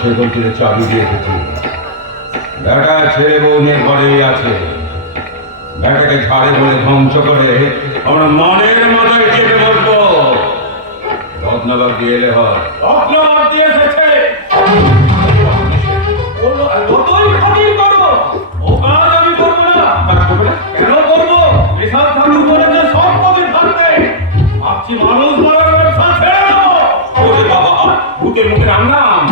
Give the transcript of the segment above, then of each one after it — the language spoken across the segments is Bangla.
সেখান থেকে চাবি দিয়ে এসেছি। বেটা ছেলে বউ নিয়ে ঘরেই আছে। বেটাকে ঝাড়ে বলে ধ্বংস করে আমরা মনের মাথায় চেপে বসবো। রত্নবাগ দিয়ে এলে হয়। রত্নবাগ দিয়ে এসেছে, যতই খাতির করো ও কাজ আমি করবো না। কেন করবো? এসব ঠাকুর বলেছে সব পদে থাকতে। ভাবছি মানুষ মারার ব্যবসা ছেড়ে দেবো। ওরে বাবা, ভূতের মুখে রাম নাম।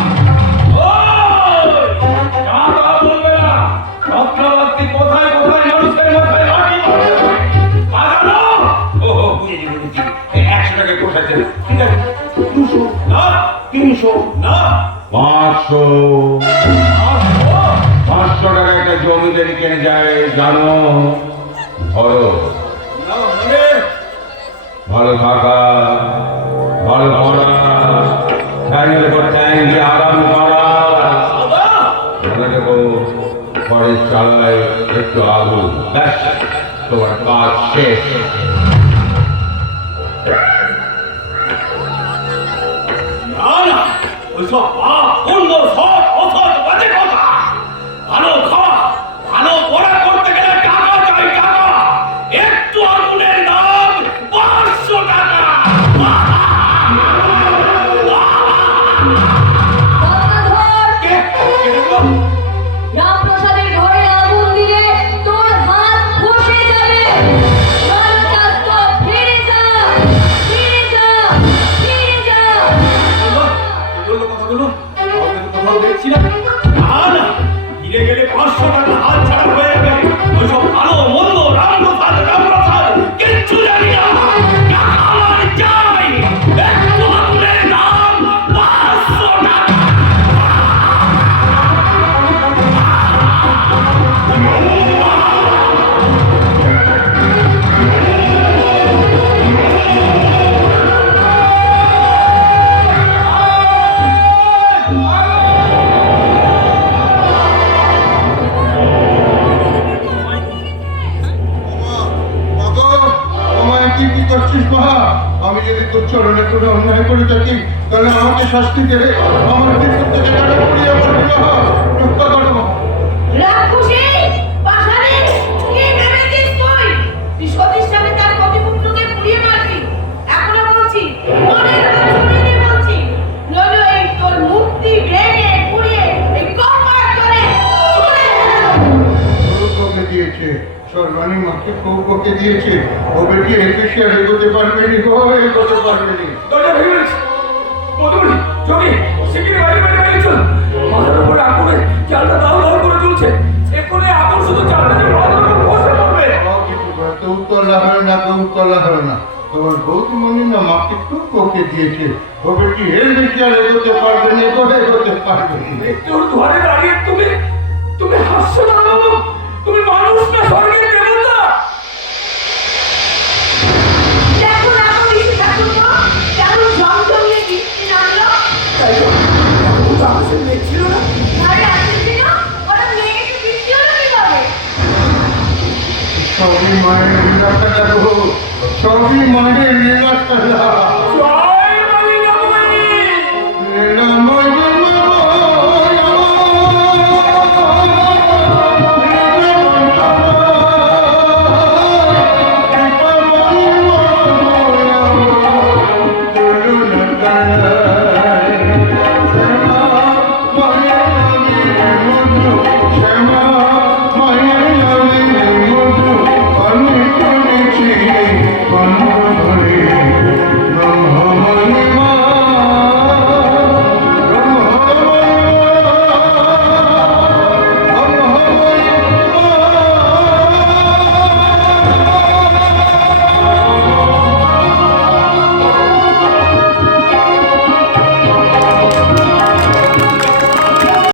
বলবে না। রত্নবাগটি কোথায় কোথায় মানুষের মাথায় লাঠি মারবে। বাজানো। ও বুঝেছি বুঝেছি, 100 টাকা কোথাচ্ছে? ঠিক আছে, 200 না, 300 না, 500। 500 টাকা একটা জমিদারি কেনে যায় জানো? ধরো, না মানে ভালো থাকা, ভালো ঘোরা, ফ্যানের উপর ট্যাং দিয়ে আরাম করা। বাবা, মনে দেখো ঘরের চালায় একটু আগুন, ব্যাস তোমার কাজ শেষ। না না, ওইসব পাপ পুণ্য সব অসৎ বাজে কথা। ভালো খাওয়া, ভালো পড়া করতে গেলে টাকা চাই, টাকা। একটু আগুনের দাম 500 টাকা। রত্নাধর, কে কে দেখলো? রামপ্রসাদের ঘরে আগুন দিলে তোর হাত খসে যাবে। রাজকাস্ত, ফিরে যা, ফিরে যা, ফিরে যা। কি বললো কথাগুলো? আমাকে তো কোথাও দেখছি না। না না, ফিরে গেলে 500 টাকা হাত ছাড়া হয়ে যাবে। ওইসব ভালো মন্দ রামপ্রসাদ কিচ্ছু জানি না। টাকা আমার চাই। একটু আগুনের দাম 500 টাকা। আমি যদি তোর চরণে কোনো অন্যায় করে থাকি তাহলে আমাকে শাস্তি দেবে। আমার বিপদ থেকে কেন করি আমার বিবাহ রক্ষা করো। রাক্ষসী, পাষাণী, কি ভেবেছিস তুই? তুই সতীর সামনে তার প্রতিপুত্রকে পুড়িয়ে মারবি। এখনো বলছি, মনের কথা শুনে নে বলছি। নইলে এই তোর মূর্তি ভেঙে পুড়িয়ে এই কপাট করে ছুঁড়ে ফেলে দেবো। গৌরবকে দিয়েছে, সর্বাণী মাকে কৌপকে দিয়েছে। ও বেটি এসে আর এগোতে পারবে নি, গো এগোতে পারবে নি। দরজা ভেঙে গেছে। মধুমণি, যোগী, শিগগিরই বাইরে চল। মাথার উপরে আগুনে চালটা দাও দাও করে চলছে। এক্ষুনি আগুন শুধু চালটা দিয়ে মাথার উপর বসে পড়বে। উত্তরলা হয় না, উত্তরলা হয় না। তোমার গৌতমণি না মাকে কৌপকে দিয়েছে। ও বেটি এর বেশি আর এগোতে পারবে নি, গো এগোতে পারবে নি। মৃত্যুর দুয়ারে দাঁড়িয়ে তুমি হাসছো না বাবু? তুমি মানুষ না স্বর্গের দেবতা? দেখো দেখো ঋষি ঠাকুরপো, কেমন জমজমিয়ে বৃষ্টি নামলো। তাই তো, এখন তো আকাশের মেঘ ছিল না। আরে আসছে না, ওরা মেঘে বৃষ্টি হলো কিভাবে? সবই মায়ের লীলা খেলা গো, সবই মায়ের লীলা খেলা।